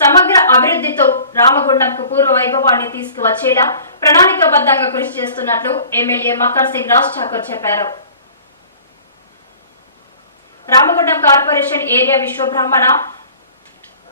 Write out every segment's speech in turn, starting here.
సమగ్ర అభివృద్ధితో రామగుండంకు పూర్వ వైభవాన్ని తీసుకువచ్చేలా ప్రణాళికాబద్ధంగా కృషి చేస్తున్నట్లు ఎమ్మెల్యే మక్కర్ సింగ్ రాజ్ ఠాకూర్ చెప్పారు. రామగుండం కార్పొరేషన్ ఏరియా విశ్వబ్రాహ్మణ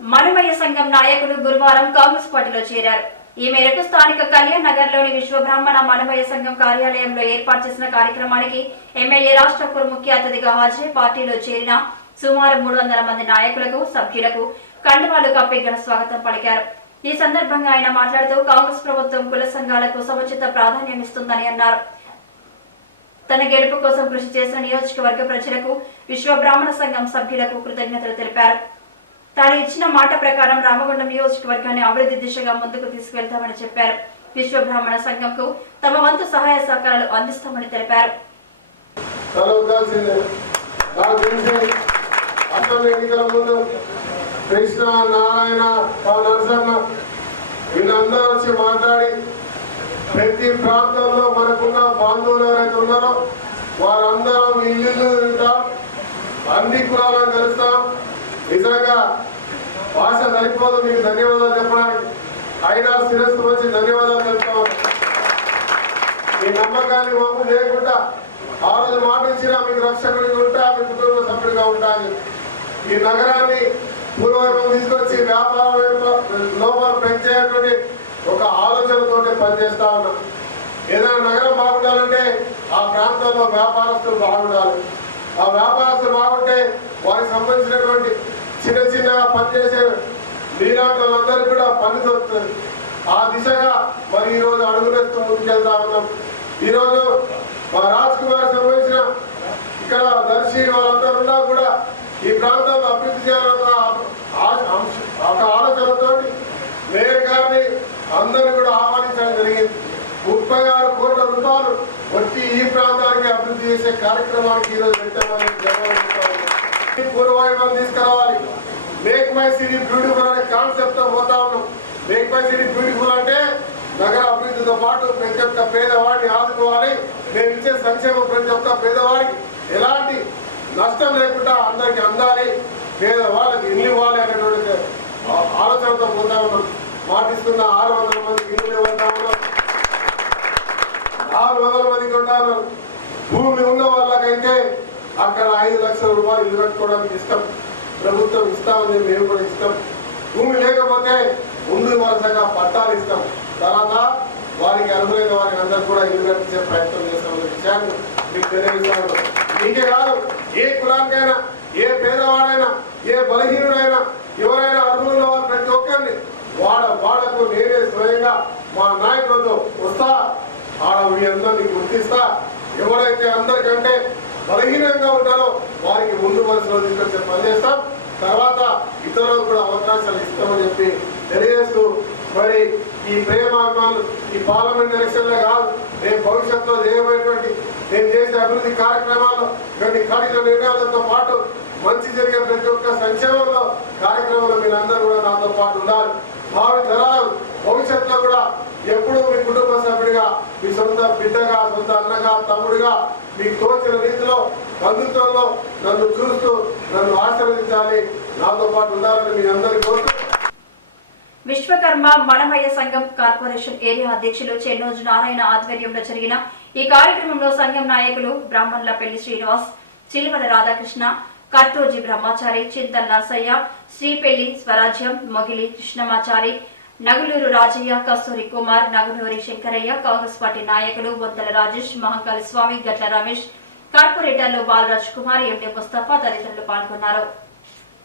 మనుమయ్య సంఘం నాయకులు గురువారం కాంగ్రెస్ పార్టీలో చేరారు. ఈ మేరకు స్థానిక కళ్యాణ్ నగర్లోని విశ్వబ్రాహ్మణ మనుమయ్య సంఘం కార్యాలయంలో ఏర్పాటు చేసిన కార్యక్రమానికి ఎమ్మెల్యే రాజ్ ఠాకూర్ ముఖ్య అతిథిగా హాజరై పార్టీలో చేరిన సుమారు మూడు వందల మంది నాయకులకు సభ్యులకు కండువాలు కప్పి ఘన స్వాగతం పలికారు. ఈ సందర్భంగా ఆయన మాట్లాడుతూ కాంగ్రెస్ ప్రభుత్వం కుల సంఘాలకు సముచిత ప్రాధాన్యం ఇస్తుందని అన్నారు. తన గెలుపు కోసం కృషి చేసిన నియోజకవర్గ ప్రజలకు విశ్వ బ్రాహ్మణ సంఘం సభ్యులకు కృతజ్ఞతలు తెలిపారు. తాను ఇచ్చిన మాట ప్రకారం రామగుండం నియోజకవర్గాన్ని అభివృద్ధి దిశగా ముందుకు తీసుకెళ్తామని చెప్పారు. విశ్వ బ్రాహ్మణ సంఘంకు తమ వంతు సహాయ సహకారాలు అందిస్తామని తెలిపారు. నాకు తెలిసి ఎన్నికల ముందు కృష్ణ నారాయణ నరసన్న వీళ్ళందరూ వచ్చి మాట్లాడి ప్రతి ప్రాంతంలో మనకున్న బాంధవులు ఎవరైతే ఉన్నారో వారందరం ఇల్లు తింటాం అన్ని కులాలను కలుస్తాం. నిజంగా భాష సరిపోదు మీకు ధన్యవాదాలు చెప్పడానికి. అయినా శిరస్సు వచ్చి ధన్యవాదాలు చెప్తాం మీ నమ్మకాన్ని మాకు చేయకుండా ఆ రోజు మాట ఇచ్చినా మీకు రక్షకుడిగా ఉంటా మీ కుటుంబ సభ్యుడిగా ఉంటాను ఈ నగరాన్ని పూర్వకం తీసుకొచ్చి వ్యాపారం లోపల పెంచేటువంటి ఒక ఆలోచనతో పనిచేస్తా ఉన్నా. ఏదైనా నగరం బాగుండాలంటే ఆ ప్రాంతంలో వ్యాపారస్తులు బాగుండాలి. ఆ వ్యాపారస్తులు బాగుంటే వారికి సంబంధించినటువంటి చిన్న చిన్నగా పనిచేసే మీలాంటి వాళ్ళందరికీ కూడా పని దొరుకుతుంది. ఆ దిశగా మరి ఈరోజు అడుగులేస్తూ ముందుకెళ్తా ఉన్నాం. ఈరోజు మా రాజ్ కుమార్ సంబంధించిన ఇక్కడ దర్శి వాళ్ళందరూ ఉన్నా కూడా ఈ ప్రాంతం అభివృద్ధి చేయాలన్న ఆ- అంశ- ఒక ఆలోచనతో మేయర్ గారిని అందరినీ కూడా ఆహ్వానించడం జరిగింది ముప్పై ఆరు కోట్ల రూపాయలు వచ్చి ఈ ప్రాంతానికి అభివృద్ధి చేసే కార్యక్రమానికి ఈరోజు పెట్టామని పూర్వవైభవం తీసుకురావాలి. మేక్ మై సిటీ బ్యూటిఫుల్ అనే కాన్సెప్ట్తో పోతా ఉన్నాం. మేక్ మై సిటీ బ్యూటిఫుల్ అంటే నగర అభివృద్ధితో పాటు ప్రతి ఒక్క పేదవాడిని ఆదుకోవాలి. మేము ఇచ్చే సంక్షేమం ప్రతి ఒక్క పేదవాడికి ఎలాంటి నష్టం లేకుండా అందరికి అందాలి. పేదవాళ్ళకి ఇల్లు ఇవ్వాలి అనేటువంటి ఆలోచనతో పోతా ఉన్నాం. పాటిస్తున్న ఆరు వందల మందికి ఇల్లు ఇవ్వతా ఉన్నాం ఆరు వందల మందికి ఉంటారు భూమి ఉన్న వాళ్ళకైతే అక్కడ ఐదు లక్షల రూపాయలు ఇల్లు కట్టుకోవడానికి ఇష్టం. ప్రభుత్వం ఇస్తామని మేము కూడా ఇస్తాం. భూమి లేకపోతే ముందు వరుసగా పట్టాలు ఇస్తాం. తర్వాత వారికి అర్హులైన వారికి అందరూ కూడా ఇల్లు కట్టించే ప్రయత్నం చేస్తామనే విషయాన్ని మీకు తెలియజేస్తాను మీకే కాదు ఏ కులానికైనా ఏ పేదవాడైనా ఏ బలహీనుడైనా ఎవరైనా అర్హులు వారు ప్రతి ఒక్కరిని వాడ వాడకు నేనే స్వయంగా మా మీ అందరినీ గుర్తిస్తా. ఎవరైతే అందరికంటే బలహీనంగా ఉంటారో వారికి ముందు వరుసలో తీసుకొచ్చే పనిచేస్తాం. తర్వాత ఇతరులకు కూడా అవకాశాలు ఇస్తామని చెప్పి తెలియజేస్తూ మరి ఈ ప్రేమాభిమానులు ఈ పార్లమెంట్ ఎలక్షన్లే కాదు నేను భవిష్యత్తులో చేయబోయేటువంటి నేను చేసే అభివృద్ధి కార్యక్రమాల్లో కొన్ని కఠిన నిర్ణయాలతో పాటు మంచి జరిగే ప్రతి ఒక్క సంక్షేమంలో కార్యక్రమంలో మీరందరూ కూడా నాతో పాటు ఉండాలి. భావి తరాలు భవిష్యత్తులో కూడా ఎప్పుడూ మీ కుటుంబ సభ్యుడిగా మీ సొంత బిడ్డగా సొంత అన్నగా తమ్ముడిగా మీకు తోచిన రీతిలో బంధుత్వంలో నన్ను చూస్తూ నన్ను ఆశీర్వదించాలి. నాతో పాటు ఉండాలని మీ అందరి కోరుతూ విశ్వకర్మ మనమయ్య సంఘం కార్పొరేషన్ ఏరియా అధ్యక్షులు చెన్నోజు నారాయణ ఆధ్వర్యంలో జరిగిన ఈ కార్యక్రమంలో సంఘం నాయకులు బ్రాహ్మణుల పెళ్ళి శ్రీనివాస్ చిల్వల రాధాకృష్ణ కర్తోజి బ్రహ్మచారి చింతన్ నర్సయ్య శ్రీపెల్లి స్వరాజ్యం మొగిలి కృష్ణమాచారి నగులూరు రాజయ్య కస్తూరి కుమార్ నగులూరి శంకరయ్య కాంగ్రెస్ పార్టీ నాయకులు బొంతల రాజేష్ మహంకాళి స్వామి గట్ల రమేష్ కార్పొరేటర్లు బాలరాజ్ కుమార్ ఎండి ముస్తఫా తదితరులు పాల్గొన్నారు.